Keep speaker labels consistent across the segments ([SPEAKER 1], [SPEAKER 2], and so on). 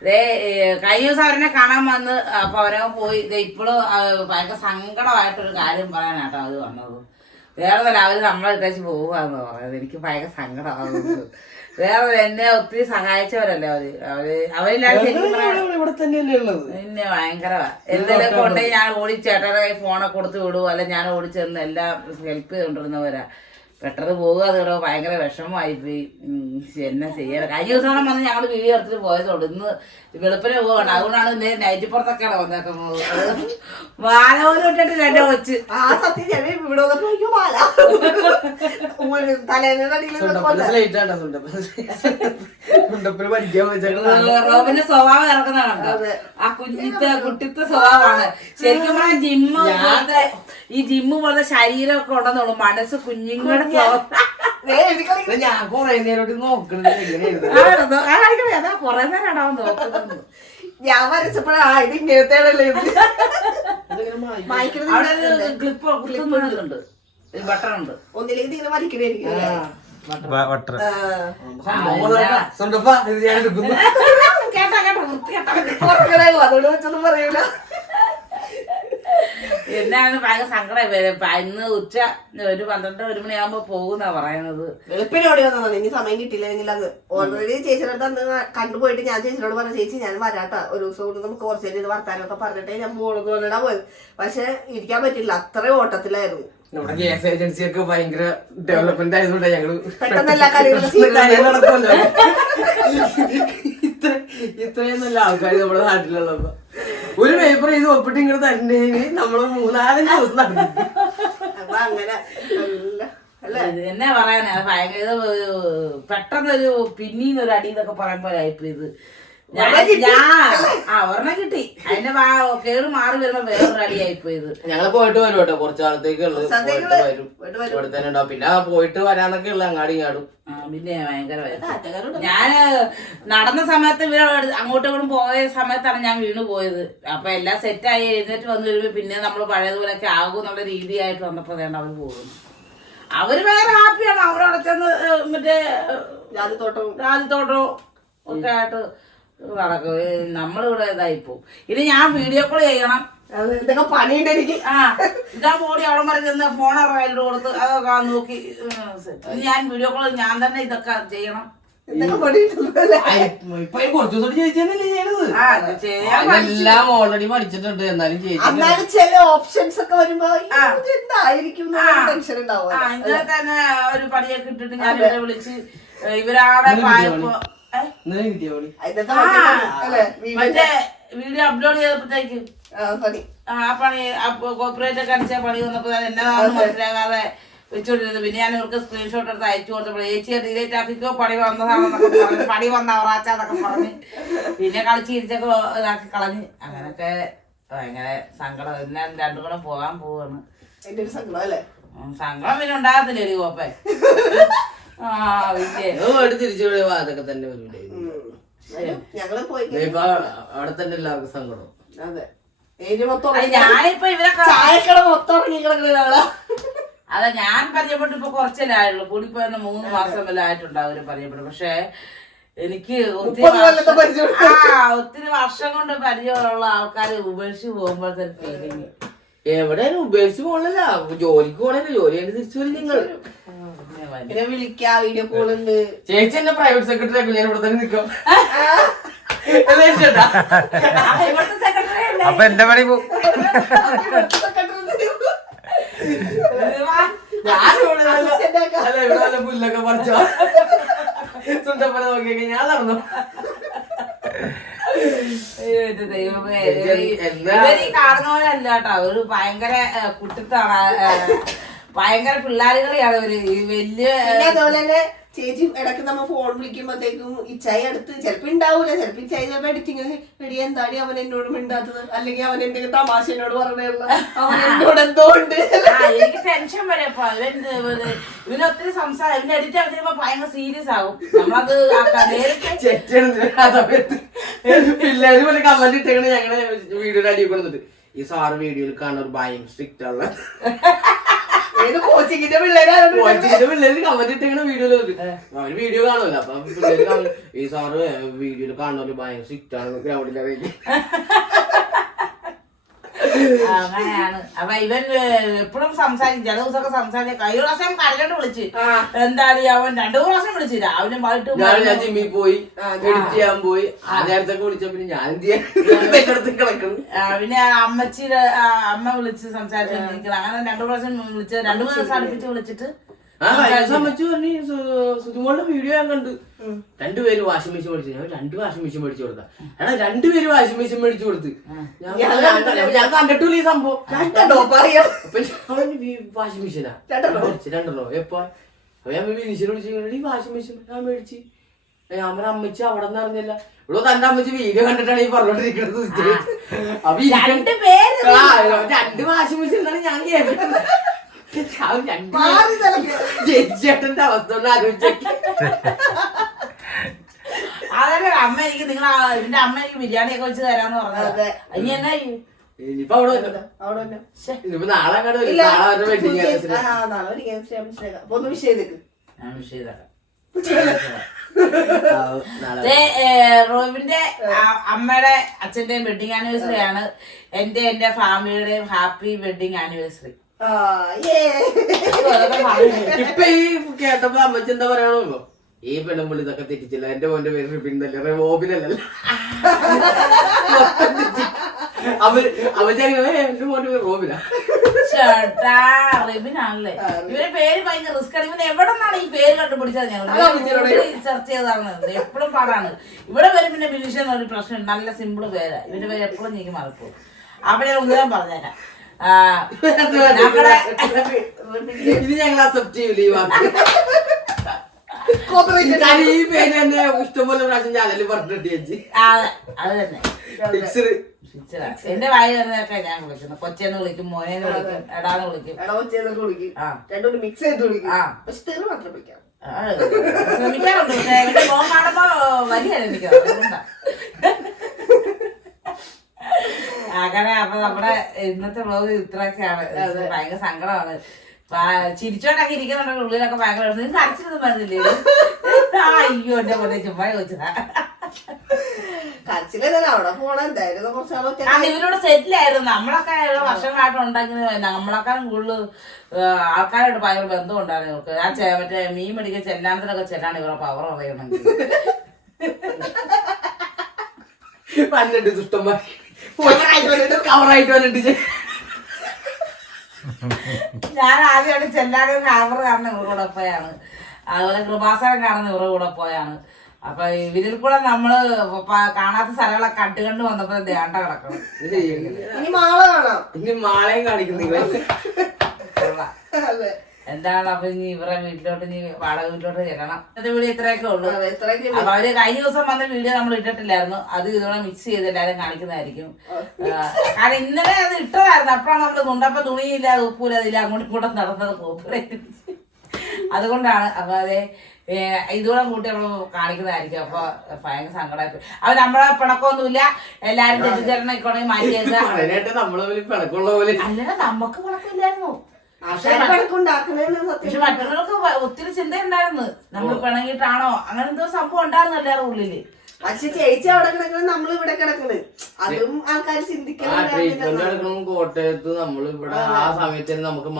[SPEAKER 1] കഴിഞ്ഞ ദിവസം അവരെ കാണാൻ വന്ന് അപ്പൊ അവരെ പോയി ഇപ്പോഴും ഭയങ്കര സങ്കടമായിട്ടൊരു കാര്യം പറയാനാട്ടോ അത് വന്നത്. വേറെ അവര് നമ്മളെ ഇട്ടേച്ച് പോവാന്ന് പറയുന്നത്. എനിക്ക് ഭയങ്കര സങ്കടമാകുന്നത്. വേറെ എന്നെ ഒത്തിരി സഹായിച്ചവരല്ലേ അവരില്ലാതെ പിന്നെ ഭയങ്കര എന്തെങ്കിലും കൊണ്ടേ ഞാൻ ഓടിച്ചേട്ടനെ ഫോണെ കൊടുത്ത് വിടുവോ അല്ലെ ഞാൻ ഓടിച്ചെന്ന് എല്ലാം ഹെൽപ്പ് ചെയ്തോണ്ടിരുന്നവരാ. പെട്ടെന്ന് പോകുക അതോ ഭയങ്കര വിഷമമായിപ്പോയി. എന്നെ ചെയ്യാൻ കഴിഞ്ഞ ദിവസം വന്ന് ഞങ്ങൾ വീഡിയോ എടുത്തിട്ട് പോയതുകൊണ്ട് ഇന്ന് വെളുപ്പിനെ പോകണ്ട. അതുകൊണ്ടാണ് ഇന്ന് നൈറ്റ് പുറത്തൊക്കെയാണ് വന്നേക്കുന്നത്. മാല പോലും ഇട്ടിട്ട് എന്നെ വെച്ച് റോബിന്റെ സ്വഭാവം ഇറക്കുന്നതാണ്. ആ കുട്ടിത്തെ സ്വഭാവമാണ്. ശരിക്കും പറഞ്ഞാൽ ജിമ്മ് ഈ ജിമ്മ് പോലത്തെ ശരീരമൊക്കെ ഉണ്ടെന്നുള്ളു. മനസ്സ് കുഞ്ഞുങ്ങളുടെ
[SPEAKER 2] ഞാൻ കൊറേ നേരോട്ട് നോക്കണത്
[SPEAKER 1] കൊറേ നേരം നോക്കുന്നത്.
[SPEAKER 3] ഞാൻ വരച്ചപ്പോഴാ ഇത് ഇങ്ങനത്തേടല്ലേ
[SPEAKER 1] ക്ലിപ്പ് കുത്തുന്നുണ്ട്, ബട്ടൺ ഉണ്ട്.
[SPEAKER 3] ഒന്നിലേക്ക് ഇങ്ങനെ വലിക്കണായിരിക്കും.
[SPEAKER 1] കേട്ടോ കേട്ടോ വൃത്തികേട്ടോ
[SPEAKER 3] അതോട് വെച്ചൊന്നും പറയൂല.
[SPEAKER 1] എന്നാണ് ഭയങ്കര സങ്കടം. ഇന്ന് ഉച്ച 12-1 മണിയാകുമ്പോ പോകുന്നാ പറയുന്നത്.
[SPEAKER 3] വെളുപ്പിനോടി വന്നതാണ്. ഇനി സമയം കിട്ടിയില്ലെങ്കിൽ അത് ഓൾറെഡി ചേച്ചിയുടെ അടുത്ത് അന്ന് കണ്ടുപോയിട്ട് ഞാൻ ചേച്ചിയോട് പറഞ്ഞ ചേച്ചി ഞാൻ വരാട്ടാ ഒരു ദിവസം കൊണ്ട് നമുക്ക് കുറച്ച് നേരം ഇത് വർത്താനൊക്കെ പറഞ്ഞിട്ടേ ഞാൻ പോകണമെന്നാ പോയത്. പക്ഷെ ഇരിക്കാൻ പറ്റില്ല, അത്രയും ഓട്ടത്തിലായിരുന്നു.
[SPEAKER 2] നമ്മുടെ ഗ്യാസ് ഏജൻസി ഒക്കെ ഭയങ്കര ഡെവലപ്മെന്റ് ആയതുകൊണ്ടാ ഞങ്ങള്
[SPEAKER 3] പെട്ടെന്ന് എല്ലാ കാര്യങ്ങളും
[SPEAKER 2] ഇത്രയും നല്ല ആൾക്കാർ നമ്മുടെ നാട്ടിലുള്ളപ്പോ ഒരു പേപ്പർ ചെയ്ത് ഒപ്പിട്ട് ഇങ്ങോട്ട് തന്നെ നമ്മള് 3-4 ദിവസം നടന്നു.
[SPEAKER 3] അപ്പൊ അങ്ങനെ
[SPEAKER 1] എന്നാ പറയാനാ ഭയങ്കര പെട്ടെന്നൊരു പിന്നീന്നൊരു അടി എന്നൊക്കെ പറയുമ്പോ ആയിപ്പോ ഇത് ഒരെണ്ണം കിട്ടി. അതിന്റെ കേട് മാറി വരുമ്പോ വേറൊരു അടിയായിപ്പോയത്.
[SPEAKER 2] ഞങ്ങള് പോയിട്ട് വരും കേട്ടോ, കുറച്ച് നാളത്തേക്ക് ഉള്ളത് വരും ഇവിടെ തന്നെ ഉണ്ടാവും. പിന്നെ പോയിട്ട് വരാന്നൊക്കെ ഉള്ള അങ്ങാടി ഇങ്ങാടും.
[SPEAKER 1] പിന്നെ ഭയങ്കര ഞാന് നടന്ന സമയത്ത് അങ്ങോട്ടും ഇങ്ങോട്ടും പോയ സമയത്താണ് ഞാൻ വീണ് പോയത്. അപ്പൊ എല്ലാം സെറ്റായി എഴുന്നേറ്റ് വന്നു കഴിയുമ്പോ പിന്നെ നമ്മള് പഴയതുപോലെയൊക്കെ ആകും എന്നുള്ള രീതിയായിട്ട് വന്നപ്പോ വേണ്ട അവര് പോകുന്നു. അവര് വേറെ ഹാപ്പിയാണ്. അവരവിടെ ചെന്ന് മറ്റേ രാജിത്തോട്ടവും ഒക്കെ ആയിട്ട് നടക്കും. നമ്മളിവിടെ ഇതായിപ്പോ ഇനി ഞാൻ വീഡിയോ കോൾ ചെയ്യണം.
[SPEAKER 3] ഇതൊക്കെ പണിയുണ്ട് എനിക്ക്.
[SPEAKER 1] ഇതാ പോടി അവിടെ വരെ ചെന്ന് ഫോൺ റൈഡ് കൊടുത്ത് അതൊക്കെ നോക്കി ഞാൻ വീഡിയോ കോൾ ഞാൻ തന്നെ ഇതൊക്കെ ചെയ്യണം.
[SPEAKER 2] എല്ലാം ഓൾറെഡി പഠിച്ചിട്ടുണ്ട്. എന്നാലും
[SPEAKER 3] ചില ഓപ്ഷൻസ് ഒക്കെ വരുമ്പോ എന്തായിരിക്കും ടെൻഷൻ ഉണ്ടാവും.
[SPEAKER 1] ഇന്നലെ തന്നെ ഒരു പണിയൊക്കെ ഇട്ടിട്ട് ഞാൻ ഇവരെ വിളിച്ച് ഇവരാടെ മറ്റേ വീഡിയോ അപ്ലോഡ് ചെയ്തപ്പോഴത്തേക്ക് ആ പണി കോപ്പറേറ്റ് ഒക്കെ അടിച്ച പണി വന്നപ്പോ എന്നതാണെന്ന് മനസ്സിലാകാതെ വെച്ചോണ്ടിരുന്നത്. പിന്നെ ഞാൻ ഇവർക്ക് സ്ക്രീൻഷോട്ട് എടുത്ത് അയച്ചു കൊടുത്തപ്പോൾ ചേച്ചിയെ ഡിലേറ്റ് ആക്കിക്കോ പണി വന്നതാണെന്നൊക്കെ പറഞ്ഞു. പണി വന്ന അവറാച്ചാന്നൊക്കെ പറഞ്ഞ് പിന്നെ കളിച്ച് ഇരിച്ചൊക്കെ ഇതാക്കി കളഞ്ഞ്. അങ്ങനൊക്കെ ഭയങ്കര സങ്കടം. എന്നാൽ രണ്ടും കൂടെ പോകാൻ പോവാണ്. സങ്കടം പിന്നെ ഉണ്ടാകത്തില്ലേ ഒരു കോപ്പ
[SPEAKER 2] തിരിച്ചു അതൊക്കെ തന്നെ അവിടെ തന്നെ എല്ലാവർക്കും സങ്കടം.
[SPEAKER 1] ഞാനിപ്പോ ഇവരെ
[SPEAKER 3] ചായക്കട മൊത്തം ഇറങ്ങി കിടക്കുന്ന
[SPEAKER 1] അതെ ഞാൻ പരിചയപ്പെട്ടു ഇപ്പൊ കുറച്ചല്ലേ ആയുള്ളൂ. കൂടിപ്പോയെന്ന് 3 മാസം വല്ല ആയിട്ടുണ്ടാവും അവര് പരിചയപ്പെട്ടു. പക്ഷെ എനിക്ക് ഒത്തിരി വർഷം കൊണ്ട് പരിചയമുള്ള ആൾക്കാര് ഉപേക്ഷിച്ച് പോകുമ്പോഴത്തെ ഫീലിങ്
[SPEAKER 2] എവിടെയാണ് ഉപേക്ഷിച്ച് പോകണല്ല. ജോലിക്ക് പോകണല്ലോ, ജോലി കഴിഞ്ഞ് തിരിച്ചു വരും നിങ്ങൾ.
[SPEAKER 3] പിന്നെ വിളിക്കാ, വീഡിയോ കോളുണ്ട്.
[SPEAKER 2] ചേച്ചി എന്നെ പ്രൈവറ്റ് സെക്രട്ടറി ആക്കും. ഞാൻ ഇവിടെ തന്നെ നിൽക്കാം.
[SPEAKER 4] അപ്പൊ എന്റെ പണി പോകും.
[SPEAKER 2] ഇവിടെ പുല്ലൊക്കെ പറിച്ചോ ചുണ്ടപ്പന നോക്കിയൊക്കെ ഞാൻ നടന്നു.
[SPEAKER 1] ദൈവമേ ഇവര് കാണുന്ന പോലെ അല്ല കേട്ടോ. ഒരു ഭയങ്കര കുട്ടിത്താണ്, ഭയങ്കര പിള്ളേരുകളെയാണ് ഇവര്. വലിയ
[SPEAKER 3] അതുപോലെ തന്നെ ചേച്ചി ഇടയ്ക്ക് നമ്മ ഫോൺ വിളിക്കുമ്പോഴത്തേക്കും ഇച്ചായി അടുത്ത് ചിലപ്പോ ഉണ്ടാവൂല. ചിലപ്പോ ഇച്ചായി ചിലപ്പോ എഡിറ്റിങ് എടി എന്താടി അവൻ എന്നോട് മിണ്ടാത്തത്, അല്ലെങ്കിൽ അവൻ എന്തെങ്കിലും തമാശ എന്നോട് പറഞ്ഞുള്ള അവൻ എന്നോട് എന്തോ ഉണ്ട്.
[SPEAKER 1] എനിക്ക് ടെൻഷൻ വരെ ഇവനൊത്തിരി സംസാരം ഇവന് എഡിറ്റ് ആക്കുമ്പോ ഭയങ്കര സീരിയസ് ആകും. നമ്മളത്
[SPEAKER 2] പിള്ളേര് പോലെ കമന്റ് ഇട്ടേക്കണ ഞങ്ങളെ വീഡിയോയുടെ അടിയിൽ കൊടുത്തിട്ട് ഈ സാറ് വീഡിയോയിൽ കാണുന്ന ഒരു ഭയം സ്ട്രിക്റ്റ് ആണ്.
[SPEAKER 3] കോച്ചിങ്ങിന്റെ പിള്ളേരാണ്
[SPEAKER 2] പിള്ളേര് കമന്റ് ഇട്ടിങ്ങനെ വീഡിയോയില് അവര് വീഡിയോ കാണുമല്ലോ. അപ്പൊ പിള്ളേര് ഈ സാറ് വീഡിയോയിൽ കാണുന്ന ഭയം സ്ട്രിക്റ്റ് ആണ് ഗ്രൗണ്ടിലെ.
[SPEAKER 1] അങ്ങനെയാണ്. അപ്പൊ ഇവൻ എപ്പോഴും സംസാരിക്കും. ചില ദിവസമൊക്കെ സംസാരിക്കും. കഴിഞ്ഞ പ്രാവശ്യം കരകണ്ട് വിളിച്ച് എന്താണ് അവൻ 2 പ്രാവശ്യം വിളിച്ചു. രാവിലെ വൈകിട്ട്
[SPEAKER 2] ഞാൻ ജിമ്മിൽ പോയി എഡിറ്റ് ചെയ്യാൻ പോയി. ആ നേരത്തൊക്കെ വിളിച്ച പിന്നെ ഞാൻ എന്ത് ചെയ്യാൻ കിടക്കുന്നു.
[SPEAKER 1] പിന്നെ അമ്മച്ചിയുടെ അമ്മ വിളിച്ച് സംസാരിച്ചോണ്ടിരിക്കണം. അങ്ങനെ 2 പ്രാവശ്യം വിളിച്ച് 2 ദിവസം അടുപ്പിച്ച് വിളിച്ചിട്ട്
[SPEAKER 2] അമ്മച്ചു പറഞ്ഞു സുതുമോളുടെ വീഡിയോ ഞാൻ കണ്ടു. 2 പേര് വാഷിംഗ് മെഷീൻ മേടിച്ചു. ഞാൻ 2 വാഷിംഗ് മെഷീൻ മേടിച്ചു കൊടുത്ത. എടാ 2 പേര് വാഷിംഗ് മെഷീൻ മേടിച്ചു കൊടുത്ത്. ഞാൻ കണ്ടിട്ടില്ല ഈ സംഭവം. വാഷിംഗ് മെഷീനാ 2 എപ്പോ ഞാൻ വിനീഷിനെ വിളിച്ചു വാഷിംഗ് മെഷീൻ ഞാൻ മേടിച്ച്. ഞാൻ പറഞ്ഞ അമ്മച്ചി അവിടെ നിന്ന് അറിഞ്ഞില്ല. ഇവിടെ തന്റെ അമ്മച്ചി വീഡിയോ കണ്ടിട്ടാണ് ഈ പറഞ്ഞോണ്ടിരിക്കുന്നത്. അപ്പൊ 2 വാഷിംഗ് മെഷീൻ എന്നാണ് ഞാൻ കേൾക്കുന്നത്. ചേട്ടന്റെ അവസ്ഥ ഒന്ന് ആലോചിച്ചേക്ക്.
[SPEAKER 1] അതൊക്കെ അമ്മ എനിക്ക് ഇതിന്റെ അമ്മ എനിക്ക് ബിരിയാണി ഒക്കെ വെച്ച് തരാന്ന് പറഞ്ഞത്. ഇനി എന്നാ
[SPEAKER 2] ഇനിയിപ്പോ അവിടെ ഇനിയിപ്പോ നാളെ
[SPEAKER 1] റോബിന്റെ അമ്മയുടെ അച്ഛന്റെയും വെഡിങ് ആനിവേഴ്സറി ആണ്. എന്റെ ഫാമിലിയുടെയും ഹാപ്പി വെഡിങ് ആനിവേഴ്സറി.
[SPEAKER 2] ഇപ്പൊ ഈ കേട്ടപ്പോ അമ്മച്ചി എന്താ പറയണോ, ഈ പെണ്ണുമ്പുള്ളി ഇതൊക്കെ തെറ്റിച്ചില്ല. എന്റെ മോന്റെ പേര് റിബിൻ തന്നെ, റോബിനല്ലല്ലോ. എന്റെ മോന്റെ പേര് റോബിനാ.
[SPEAKER 1] ചേട്ടാ റിബിനാണല്ലേ. ഇവരെ പേര് ഭയങ്കര റിസ്ക് ആണ്. ഇവന് എവിടെ നിന്നാണ് ഈ പേര് കണ്ടുപിടിച്ചത്? ഞങ്ങൾ സെർച്ച് ചെയ്താണ്. എപ്പോഴും പാടാണ്. ഇവിടെ വരും. പിന്നെ ബിനിഷൻ ഒരു പ്രശ്നം, നല്ല സിമ്പിൾ പേരാ. ഇവന്റെ പേര് എപ്പോഴും നീക്കി മറക്കും. അവിടെ ഉദയം പറഞ്ഞേരാ.
[SPEAKER 2] ഇത് ഞങ്ങൾ അക്സെപ്റ്റ് ചെയ്യൂല. ഈ വാക്ക് ഈ പേര് തന്നെ ഇഷ്ടംപോലെ പ്രാവശ്യം ചാനലിൽ പറഞ്ഞിട്ട്
[SPEAKER 1] അത് തന്നെ എന്റെ വായി വരുന്നതൊക്കെ ഞാൻ വിളിക്കുന്നു. കൊച്ചേന്ന് വിളിക്കും, മോനേന്ന് വിളിക്കും, എടാന്ന് വിളിക്കും,
[SPEAKER 3] മിക്സ് ചെയ്ത് വിളിക്കും. മാത്രം വിളിക്കാം.
[SPEAKER 1] ശ്രമിക്കാറുണ്ട്. പക്ഷെ എന്റെ മോൻ കാണുമ്പോ വലിയ എനിക്ക് അങ്ങനെ. അപ്പൊ നമ്മുടെ ഇന്നത്തെ വ്ലോഗ് ഇത്രയൊക്കെയാണ്. ഭയങ്കര സങ്കടമാണ്. ചിരിച്ചോണ്ടൊക്കെ ഇരിക്കുന്നുണ്ടെങ്കിൽ ഉള്ളിലൊക്കെ ഭയങ്കര കരച്ചിലൊന്നും പറഞ്ഞില്ലേ? അയ്യോ എന്റെ പോലെ ചുമ്മാ ചോദിച്ചതാ. ഇവരോട് സെറ്റിലായിരുന്നു. നമ്മളൊക്കെ വർഷങ്ങളായിട്ട് ഉണ്ടെങ്കിൽ നമ്മളെക്കാളും കൂടുതൽ ആൾക്കാരായിട്ട് ഭയങ്കര ബന്ധം ഉണ്ടായിരുന്നു ഇവർക്ക്. ആ മറ്റേ മീൻ മേടിക്കാൻ ചെല്ലാനത്തിനൊക്കെ ചെല്ലാണ് ഇവരുടെ പവർ അറിയണമെങ്കിൽ.
[SPEAKER 2] പന്നിട്ട് ദുഷ്ടന്മാർ കവറായിട്ട് വന്നിട്ട്
[SPEAKER 1] ഞാൻ ആദ്യമായിട്ട് ചെല്ലാനും കാവർ കാണുന്ന ഇവരുടെ കൂടെ പോയാണ്. അതുപോലെ കൃപാസനം കാണുന്ന ഇവരുടെ കൂടെ പോയാണ്. അപ്പൊ ഇതിൽ കൂടെ നമ്മള് കാണാത്ത സ്ഥലങ്ങളൊക്കെ കണ്ടുകണ്ട് വന്നപ്പോ ദേണ്ട കിടക്കണം.
[SPEAKER 2] ഇനി മാളയും കാണിക്കുന്നു.
[SPEAKER 1] എന്താണ് അപ്പൊ ഇനി ഇവരുടെ വീട്ടിലോട്ട് ഇനി വാടക വീട്ടിലോട്ട് ചെല്ലണം. ഇന്നത്തെ വീഡിയോ ഇത്രയൊക്കെ ഉള്ളൂ. അപ്പൊ അവര് കഴിഞ്ഞ ദിവസം വന്ന വീഡിയോ നമ്മൾ ഇട്ടിട്ടില്ലായിരുന്നു. അത് ഇതോടെ മിക്സ് ചെയ്ത് എല്ലാരും കാണിക്കുന്നതായിരിക്കും. കാരണം ഇന്നലെ അത് ഇട്ടതായിരുന്നു. അപ്പോഴാണ് നമ്മള് കൊണ്ടപ്പോ തുണിയില്ല, ഉപ്പൂലതില്ല, അങ്ങോട്ടും ഇങ്ങോട്ടും നടന്നത് പോപ്പറേ. അതുകൊണ്ടാണ്. അപ്പൊ അതെ ഇതോടെ കൂട്ടി നമ്മൾ കാണിക്കുന്നതായിരിക്കും. അപ്പൊ ഭയങ്കര സങ്കടമായി. അപ്പൊ നമ്മളെ പിണക്കൊന്നുമില്ല. എല്ലാരും തെറ്റിദ്ധരണ ഇക്കോണമി മാറ്റിയേക്കുക. അല്ലല്ല നമുക്ക് പിണക്കില്ലായിരുന്നു. പക്ഷെ മറ്റുള്ളവർക്ക് ഒത്തിരി ചിന്ത ഉണ്ടായിരുന്നു. നമ്മൾ പിണങ്ങിയിട്ടാണോ അങ്ങനെ എന്തോ സംഭവം ഉണ്ടായിരുന്നു എല്ലാവരുടെ ഉള്ളില്.
[SPEAKER 3] പക്ഷെ ചേച്ചി അവിടെ കിടക്കുന്നത് നമ്മൾ ഇവിടെ കിടക്കുന്നത് അതും ആൾക്കാർ
[SPEAKER 2] ചിന്തിക്കണം. കോട്ടയത്ത് നമ്മൾ ഇവിടെ ആ സമയത്ത് നമുക്ക്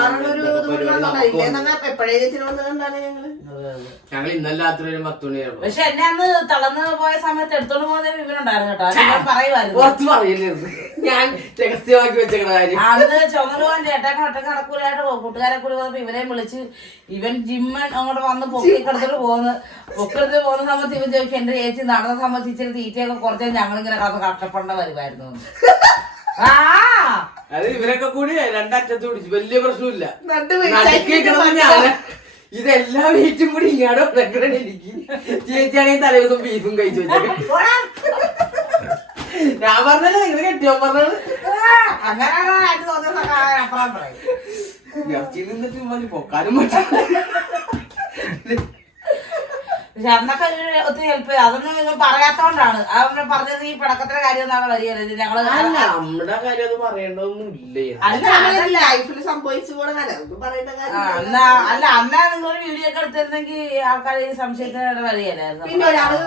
[SPEAKER 3] എപ്പോഴേ ചേച്ചിനോട് കണ്ടാണ്
[SPEAKER 2] ഞങ്ങൾ ഇന്നലെ രാത്രി ഒരു 10 മണിയായിരുന്നു.
[SPEAKER 1] പക്ഷെ എന്നെ അന്ന് തളർന്ന് പോയ സമയത്ത് എടുത്തോണ്ട് പോകുന്ന വിവരമുണ്ടായിരുന്നു കേട്ടോ. ഞാൻ പറയുമായിരുന്നു.
[SPEAKER 2] ഞാൻ രഹസ്യമാക്കി വെച്ചേക്കണ കാര്യം.
[SPEAKER 1] അന്ന് ചുമല് പോകാൻ ചേട്ടൻ ഒറ്റക്ക് നടക്കൂലായിട്ട് കൂട്ടുകാരെ കൂടി വന്നപ്പോ ഇവരെയും വിളിച്ച് ഇവൻ ജിമ്മൻ അങ്ങോട്ട് വന്ന് പൊക്കിക്കെടുത്തിട്ട് പൊക്കെടുത്ത് പോകുന്ന സമയത്ത് ഇവൻ ചോദിക്കും എന്റെ ചേച്ചി നടന്ന സമയത്ത് ഇച്ചിരി തീറ്റയൊക്കെ കുറച്ച് ഞങ്ങളിങ്ങനെ കഷ്ടപ്പെടേണ്ട വരുമായിരുന്നു.
[SPEAKER 2] അത് ഇവരൊക്കെ കൂടി 2 അറ്റത്ത് പിടിച്ചു. വലിയ പ്രശ്നമില്ല. ഇതെല്ലാ വീറ്റും കൂടി ഇങ്ങാടോ എനിക്ക് ചേച്ചിയാണെങ്കിൽ തലേ ദിവസം ബീഫും കഴിച്ചു വെച്ചേക്കാം. ഞാൻ പറഞ്ഞല്ലോ നിങ്ങൾ കെട്ടിയോ പറഞ്ഞത്.
[SPEAKER 1] അങ്ങനെ
[SPEAKER 2] ഇറച്ചി നിന്നിട്ട് മതി പൊക്കാനും പറ്റും.
[SPEAKER 1] പക്ഷെ അന്നൊക്കെ ഒത്തിരി ഹെൽപ്പ് ചെയ്തു. അതൊന്നും ഇവൻ പറയാത്തോണ്ടാണ്. അവൻ പറഞ്ഞത് ഈ പിണക്കത്തിന്റെ കാര്യം എന്നാണ് വരികയല്ലേ ഞങ്ങള്.
[SPEAKER 2] നമ്മുടെ കാര്യം അത് പറയേണ്ടതൊന്നും ഇല്ലേ.
[SPEAKER 3] ലൈഫിൽ സംഭവിച്ചു പോണ പറയേണ്ട കാര്യം
[SPEAKER 1] അല്ല അന്നാ നിങ്ങളൊരു വീഡിയോ ഒക്കെ എടുത്തിരുന്നെങ്കിൽ ആൾക്കാർ ഈ സംശയത്തിന് വരികയല്ലായിരുന്നു.
[SPEAKER 3] പിന്നെ ഒരാള്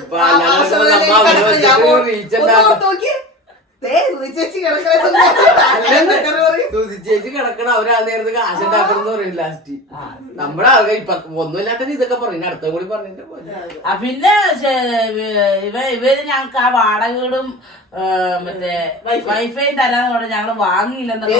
[SPEAKER 2] ചേച്ചി കിടക്കണം അവരാ നേരത്തെ കാശുണ്ടാക്കണം പറയും ലാസ്റ്റ്. നമ്മുടെ ആൾക്കാർ ഇപ്പൊ ഒന്നുമില്ലാത്ത ഇതൊക്കെ പറയും അടുത്ത കൂടി പറഞ്ഞിട്ട്
[SPEAKER 1] പിന്നെ ഇവര് ഞങ്ങക്ക് ആ വാടക വീടും മറ്റേ വൈഫൈ തരാന്ന് പറഞ്ഞ ഞങ്ങള് വാങ്ങിയില്ലെന്നൊക്കെ.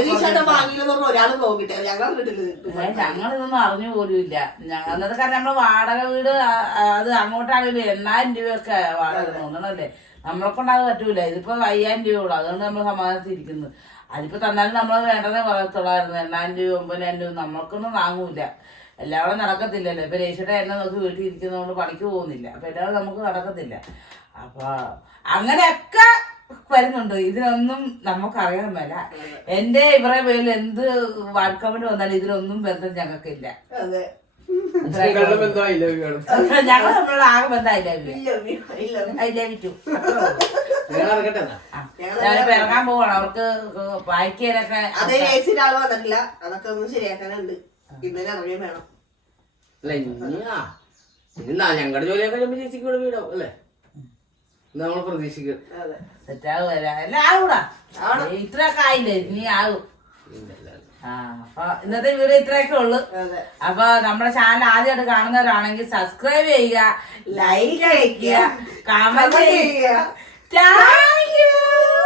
[SPEAKER 1] ഞങ്ങളിതൊന്നും അറിഞ്ഞു പോലും ഇല്ല. അന്നത്തെ കാരണം നമ്മള് വാടക വീട് അത് അങ്ങോട്ടാണെങ്കിലും 8000 രൂപയൊക്കെ വാടക തോന്നണല്ലേ. നമ്മളെ കൊണ്ട് അത് പറ്റൂല. ഇതിപ്പോ 5000 രൂപയുള്ളൂ. അതുകൊണ്ട് നമ്മൾ സമാധാനത്തിരിക്കുന്നു. അതിപ്പോ തന്നാലും നമ്മൾ വേണ്ടതേ പറയത്തുള്ളായിരുന്നു. 8000 രൂപ 9000 രൂപ നമ്മൾക്കൊന്നും വാങ്ങൂല. എല്ലാവരും നടക്കത്തില്ലല്ലോ. ഇപ്പൊ രേഷിയുടെ എന്നെ നോക്കി വീട്ടിൽ ഇരിക്കുന്നതുകൊണ്ട് പണിക്ക് പോകുന്നില്ല. അപ്പൊ എല്ലാവരും നമുക്ക് നടക്കത്തില്ല. അപ്പൊ അങ്ങനെയൊക്കെ വരുന്നുണ്ട്. ഇതിനൊന്നും നമുക്കറിയാൻ മേല. എന്റെ ഇവരുടെ പേരിൽ എന്ത് വാട്കമന്റ് വന്നാലും ഇതിലൊന്നും ബന്ധം ഞങ്ങൾക്കില്ല. ഞങ്ങൾ നമ്മളോട് ആകെ ബന്ധം ഇറങ്ങാൻ പോവാണ്. അവർക്ക് വായിക്കാനൊക്കെ
[SPEAKER 3] അതേ ആള് വന്നിട്ടില്ല. അതൊക്കെ ഒന്ന് ശരിയാക്കാനുണ്ട്. ഇന്നലെ ഇറങ്ങി വേണം.
[SPEAKER 2] ഞങ്ങളുടെ ജോലിയൊക്കെ കഴിയുമ്പോ ചേച്ചിക്ക് ഇവിടെ വീടാവും അല്ലേ. നമ്മള് പ്രതീക്ഷിക്കും
[SPEAKER 1] സെറ്റാകും. എല്ലാം ആകൂടാ. ഇത്രയൊക്കെ ആയില്ലേ, ഇനി ആകും. അപ്പൊ ഇന്നത്തെ വീഡിയോ ഇത്രയൊക്കെ ഉള്ളു. അപ്പൊ നമ്മുടെ ചാനൽ ആദ്യമായിട്ട് കാണുന്നവരാണെങ്കിൽ സബ്സ്ക്രൈബ് ചെയ്യുക, ലൈക്ക് അയക്കുക, കമന്റ് ചെയ്യുക. Thank U.